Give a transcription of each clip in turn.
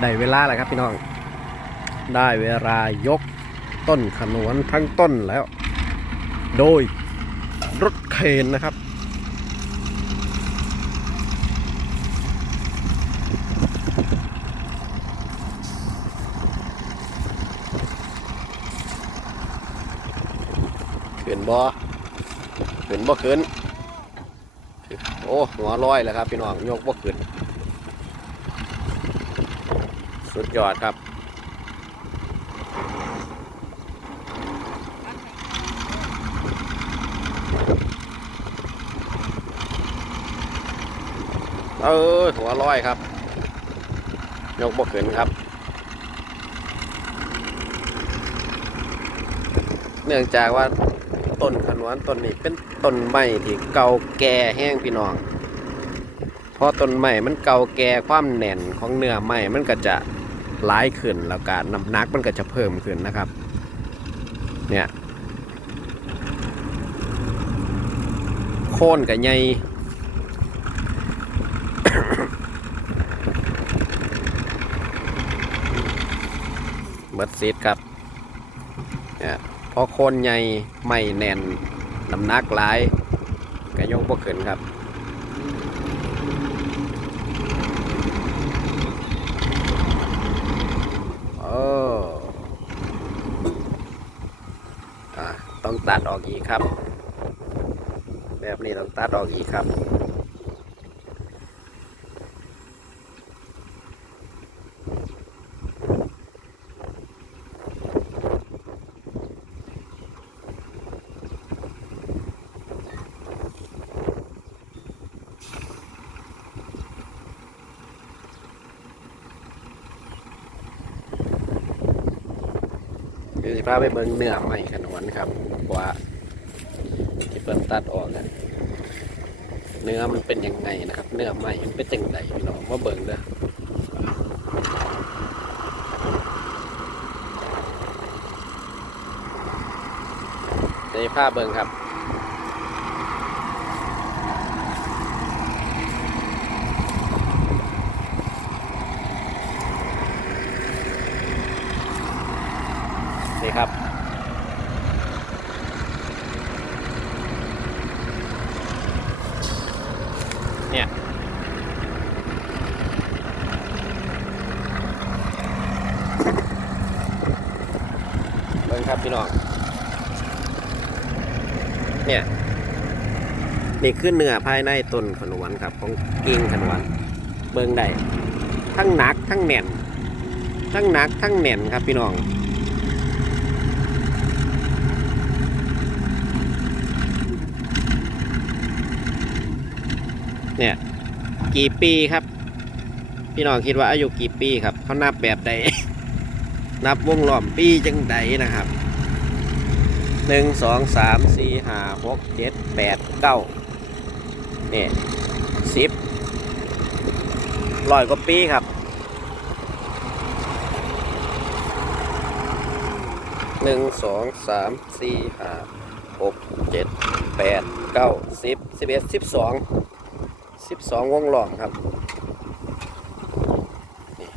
ได้เวลาแล้วครับพี่น้อง ได้เวลายกต้นขนวนทั้งต้นแล้ว โดยรถเคนนะครับขึ้นบ่ขึ้นบ่ขึ้นโอ้หัวลอยแล้วครับพี่น้องยกบ่ขึ้น สุดยอดครับ เออหัวลอยครับ ยกบ่ขึ้นครับ เนื่องจากว่าต้นขนวนต้นนี้เป็นต้นไม้ที่เก่าแก่แห้งพี่น้องเพราะต้นไม้มันเก่าแก่ความแน่นของเนื้อไม้มันก็จะ หลายขึ้นแล้วก็น้ำหนักมันก็จะเพิ่มขึ้นนะครับ เนี่ยโค่นกับใหญ่เบิดซีดครับเนี่ยพอโคนใหญ่ไม่แน่นน้ำหนักหลายก็ยกบ่ขึ้นครับ เอออะ ตัดออกอีกครับ แบบนี้ต้องตัดออกอีกครับเดี๋ยวจะพาไปเบิ่งเนื้อใหม่ขนวนครับ ว่าที่เปิ้นตัดออกนะเนื้อมันเป็นยังไงนะครับ เนื้อใหม่มันเป็นจังไดพี่น้องมาเบิ่งเด้อเดี๋ยวจะพาเบิ่งครับนี่ครับ เนี่ย เบิ่งครับพี่ น้องเนี่ยนี่คือเนื้อภายในต้นขนวนครับ ของกิ่งขนวน เบิ่งได้ทั้งหนักทั้งแน่น ทั้งหนักทั้งแน่นครับพี่น้องเนี่ยกี่ปีครับ พี่น้องคิดว่าอายุกี่ปีครับเขานับแบบใด นับวงล้อมปีจังใดนะครับ หนึ่งสองสามสี่ห้าหกเจ็ดแปดเก้าเนี่ยสิบร้อยกว่าปีครับหนึ่งสองสามสี่ห้าหกเจ็ดแปดเก้าสิบสิบเอ็ดสิบสองสิบสองวงล้อมครับนี่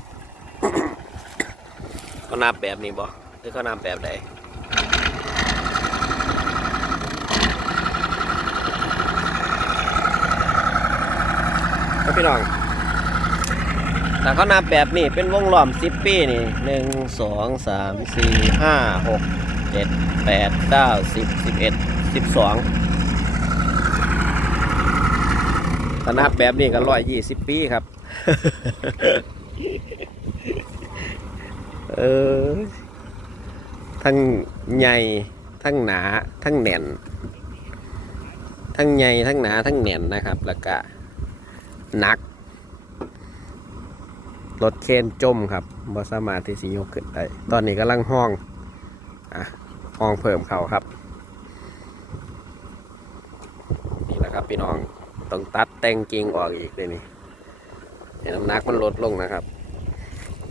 เขานับแบบนี้บ่หรือเขานับแบบใดค พี่น้องถ้าเขานับแบบนี้เป็นวงล้อมสิบปีนี่หนึ่งสองสามสี่ห้าหกเจ็ดแปดเก้าสิบสิบเอ็ดสิบสองถ้านับแบบนี้ก็ร้อยยี่สิบปีครับ เออ ทั้งใหญ่ ทั้งหนา ทั้งแน่น ทั้งใหญ่ ทั้งหนา ทั้งแน่นนะครับ แล้วก็ หนัก รถเคนจมครับบ่สามารถที่สิยกขึ้นได้ตอนนี้กำลังห้องอะห้องเพิ่มเขาครับ นี่แหละครับพี่น้องต้องตัดแต่งกิ่งออกอีกเลยนี่เห็นน้ำหนักมันลดลงนะครับ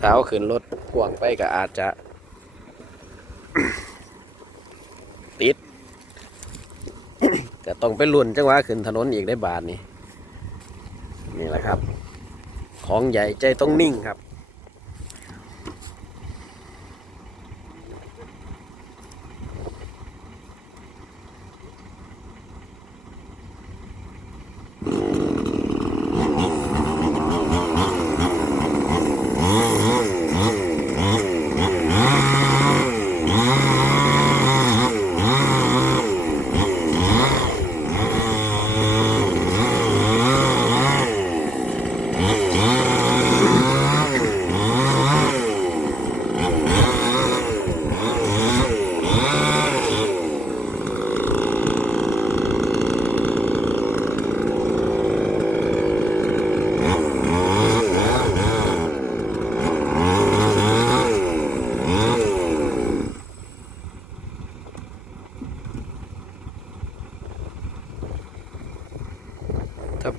ถ้าเอาขึ้นรถพ่วงไปก็อาจจะ ติดก็ต้องไปลุ่นจังหวะขึ้นถนนอีกได้บาทนี่ นี่แหละครับ ของใหญ่ใจต้องนิ่งครับ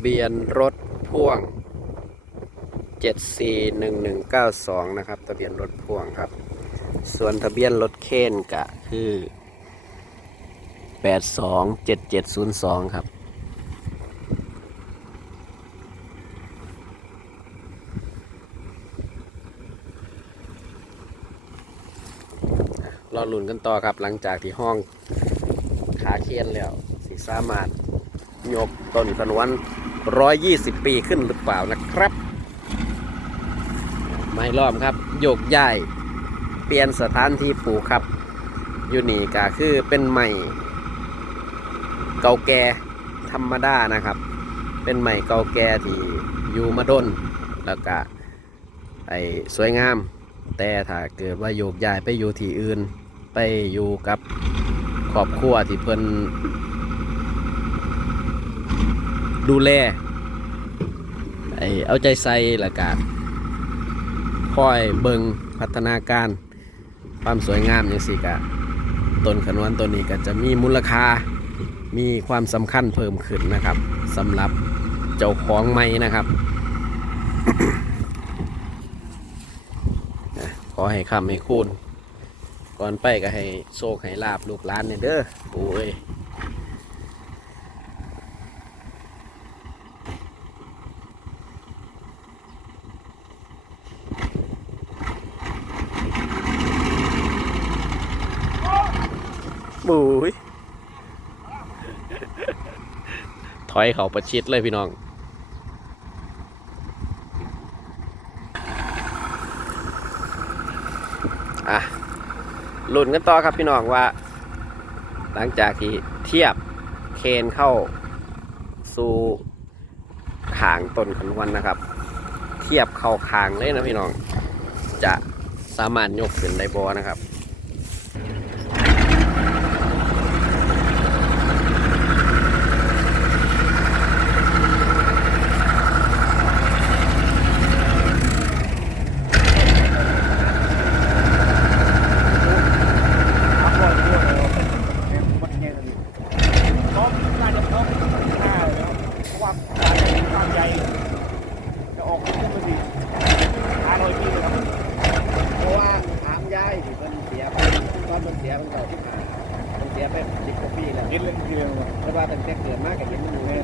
เบียนรถพ่วง 741192 นะครับ ทะเบียนรถพ่วงครับ ส่วนทะเบียนรถเคนกะคือ 827702 ครับรอลุ่นกันต่อครับหลังจากที่ห้องขาเคียนแล้วสิสามารถยกต้นขนวน 120 ปีขึ้นหรือเปล่านะครับ ไม่ล้อมครับ โยกย้าย เปลี่ยนสถานที่ปลูกครับ อยู่นี่ก็คือเป็นใหม่เก่าแก่ธรรมดานะครับ เป็นใหม่เก่าแก่ที่อยู่มาดนแล้วก็ไอ้สวยงาม แต่ถ้าเกิดว่าโยกย้ายไปอยู่ที่อื่น ไปอยู่กับครอบครัวที่เพิ่น ดูแลไอเอาใจใส่ล้วก็คอยเบิงพัฒนาการความสวยงามอย่างสิกะต้นขนวนตัวนี้ก็จะมีมูลค่ามีความสำคัญเพิ่มขึ้นนะครับสำหรับเจ้าของไม้นะครับ ขอให้คำให้คุณก่อนไปก็ให้โชคให้ลาบลูกหลานเนี่ยเด้อปู่เอ้ย บุ้ยถอยเขาประชิดเลยพี่น้อง อะลุ้นกันต่อครับพี่น้องว่า หลังจากที่เทียบเคนเข้าสู่ขางต้นขนวนนะครับ เทียบเข้าคางเลยนะพี่น้อง จะสามารถยกขึ้นได้บอนะครับครับบอลด้วยเลยมันเงี้ยเลยน้องน่าจะน้องหน้าเลยครับเพราะว่าความใหญ่จะออกขึ้นมาสิห้าร้อยปีเลยครับ เพราะว่าถามยายที่เพิ่นเสียไปตอนเพิ่นเสียมันเก่าที่ผ่านเพิ่นเสียไปสิบกว่าปีแล้ว เห็นเล่นเดียวเลย แต่ว่าตั้งแต่เกิดมาก็เห็นมันอยู่แล้ว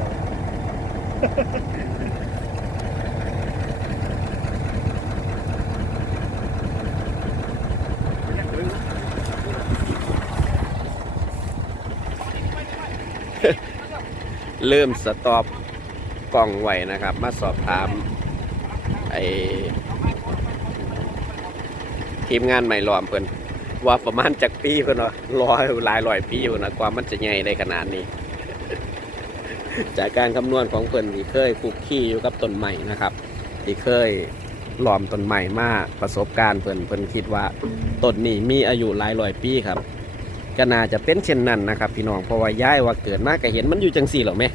เริ่มสต็อปกล้องไว้นะครับ มาสอบถามไอทีมงานใหม่หลอมเพิ่นว่าประมาณจากปีเพิ่นเนาะร้อยหลายร้อยปีอยู่นะกว่ามมันจะใหญ่ได้ขนาดนี้ จากการคำนวณของเพิ่นที่เคยคุกคีอยู่กับต้นใหม่นะครับที่เคยหลอมต้นใหม่มากประสบการณ์เพิ่นเพิ่นคิดว่าต้นนี้มีอายุหลายร้อยปีครับ ก็น่าจะเป็นเช่นนั้นนะครับ พี่น้องเพราะว่าย้ายว่าเกิดมาก็เห็นมันอยู่จังสี่หรอไหม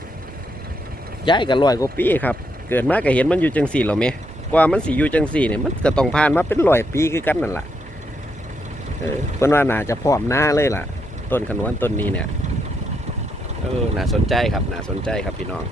ย้ายก็ร้อยกว่าปีครับ เกิดมาก็เห็นมันอยู่จังสี่หรอไหมกว่ามันสีอยู่จังสี่เนี่ยมันก็ต้องผ่านมาเป็นลอยปีคือกันนั่นแหละเออเพิ่นว่าน่าจะพร้อมหน้าเลยล่ะ ต้นขนวนต้นนี้เนี่ยเออน่าสนใจครับน่าสนใจครับพี่น้อง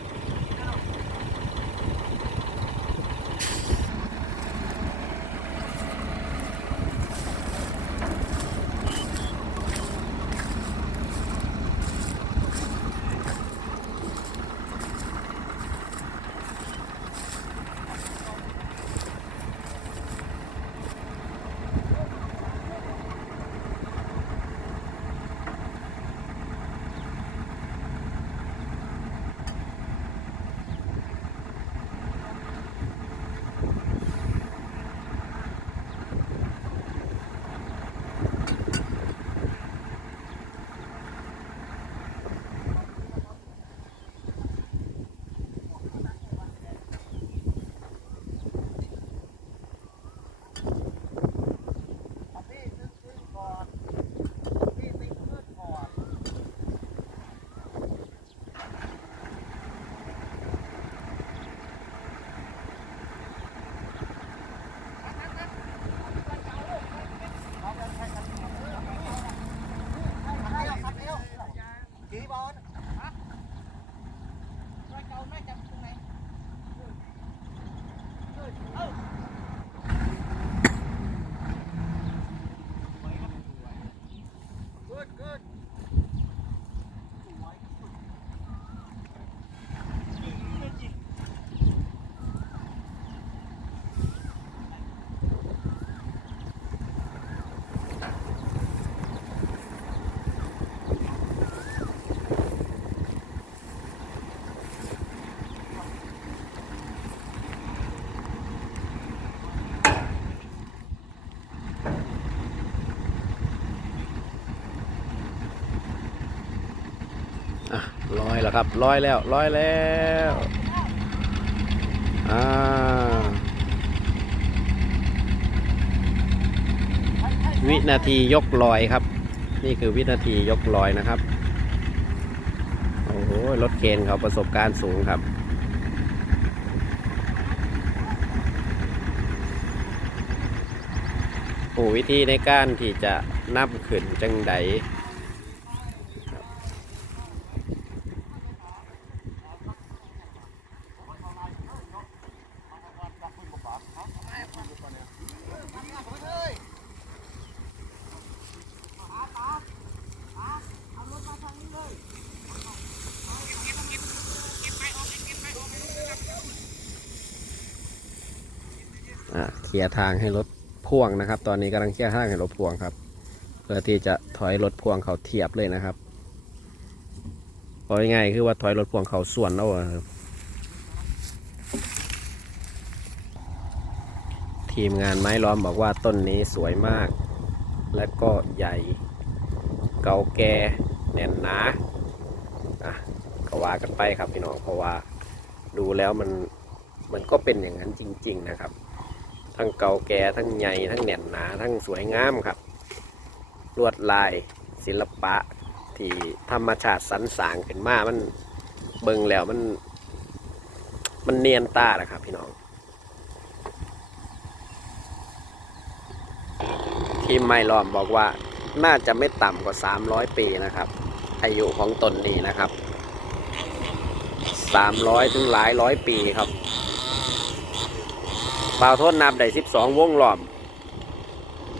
ลอยแล้วครับร้อยแล้วร้อยแล้วอ่าวินาทียกลอยครับ นี่คือวินาทียกลอยนะครับโอ้โหรถเคนเขาประสบการณ์สูงครับโอ้วิธีในการที่จะนับขึ้นจังใด ลียร์ทางให้รถพ่วงนะครับ ตอนนี้กำลังเคลียร์ทางให้รถพ่วงครับ เพื่อที่จะถอยรถพ่วงเขาเทียบเลยนะครับเอาง่ายๆคือว่าถอยรถพ่วงเขาส่วนเอาอะครับทีมงานไม้ล้อมบอกว่าต้นนี้สวยมาก และก็ใหญ่ เก่าแก่แน่นหนาอะก็ว่ากันไปครับพี่น้องเพราะว่าดูแล้วมันมันก็เป็นอย่างนั้นจริง ๆ นะครับ ทั้งเก่าแก่ทั้งใหญ่ทั้งแน่นหนา ทั้งสวยงามครับ ลวดลายศิลปะที่ธรรมชาติสรรสางขึ้นมามันเบิ่งแล้วมัน มันเนียนตานะครับ พี่น้องทีมไม่ล้อมบอกว่าน่าจะไม่ต่ำกว่า 300 ปีนะครับ อายุของตนนี้นะครับ 300 ถึงหลายร้อยปีครับ เปล่าโทษนับได้สิบสองวงหลอม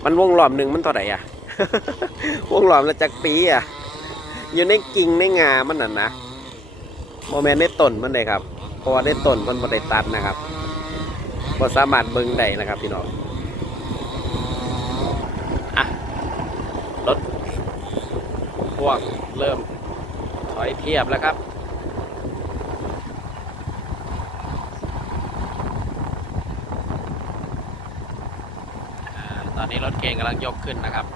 มันวงหลอมหนึ่งมันเท่าไหร่อะ วงหลอมละจักปีอะ อยู่ในกิ่งในงามันน่ะนะโมเมนในต้นมันเลยครับเพราะว่าในต้นมันบ่ได้ตัดนะครับก็สามารถเบิ่งได้นะครับพี่น้องอะรถพวกเริ่มถอยเทียบแล้วครับ ตอนนี้รถเก่งกำลังยกขึ้นนะครับ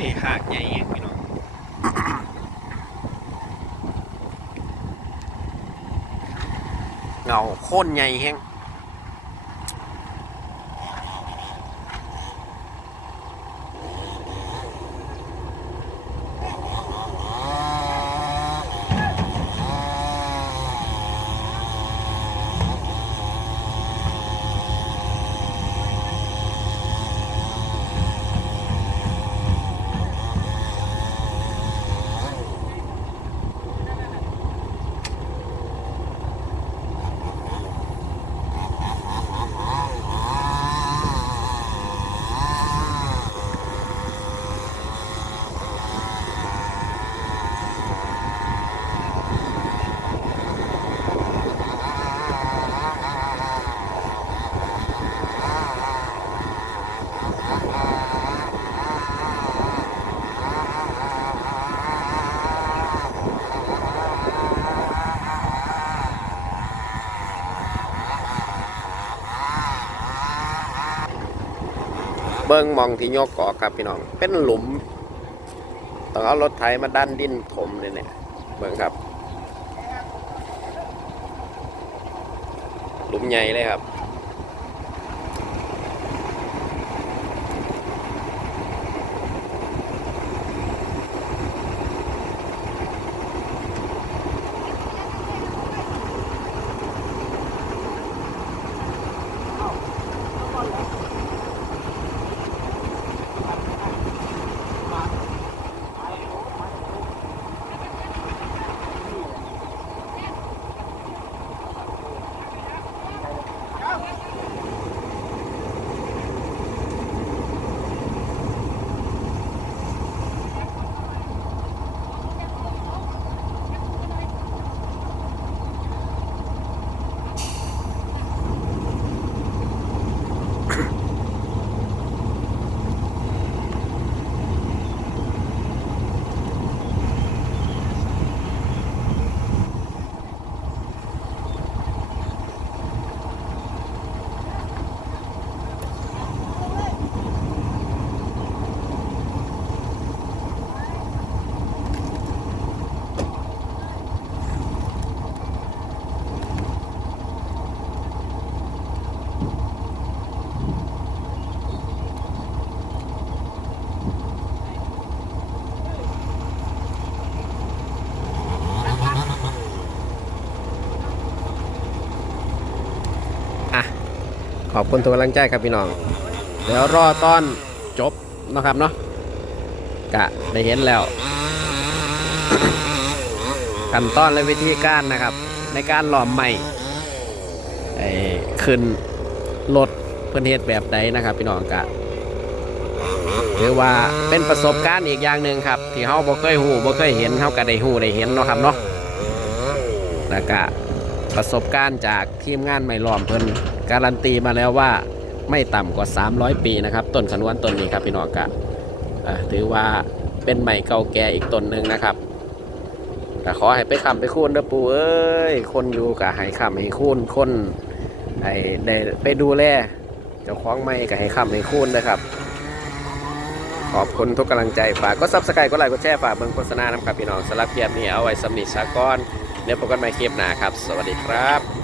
ยหากใหญ่เองพี่น้องเงาโค่นใหญ่แห้ง บิ้งมองที่ยกกอกครับพี่น้อง เป็นหลุม ต้องเอารถไถมาดันดินถมเลยเนี่ยเบิ้งครับ หลุมใหญ่เลยครับ ขอบคุณทุกกำลังใจครับพี่น้อง เดี๋ยวรอตอนจบนะครับเนาะกะได้เห็นแล้วขั้นตอนและวิธีการนะครับ ในการหลอมใหม่ไอ้ขึ้นรถเพื่อนเฮ็ดแบบใดนะครับ พี่น้องกะหรือว่าเป็นประสบการณ์อีกอย่างหนึ่งครับ ที่เฮาบ่เคยหูบ่เคยเห็นเฮาก็ได้หูได้เห็นเนาะครับเนาะแล้วก็ประสบการณ์จากทีมงานไม่หลอมเพิ่น การันตีมาแล้วว่าไม่ต่ำกว่า 300 ปีนะครับ ต้นขนวนต้นนี้ครับพี่น้องกะถือว่าเป็นใหม่เก่าแก่อีกต้นหนึ่งนะครับก็ขอให้ไปคำไปคูนเด้อปูเอ้ยคนอยู่กับให้คำให้คูนคนให้ได้ไปดูแลเจ้าของไม่ก็ให้คำให้คูนนะครับ ขอบคุณทุกกำลังใจฝากก็ซับสไครต์ก็ไลค์ก็แชร์ฝากเบิ่งโฆษณานะครับพี่น้องสำหรับเพียบนี้เอาไว้สำนิทสากอนเดี๋ยวพบกันใหม่คลิปหน้าครับ สวัสดีครับ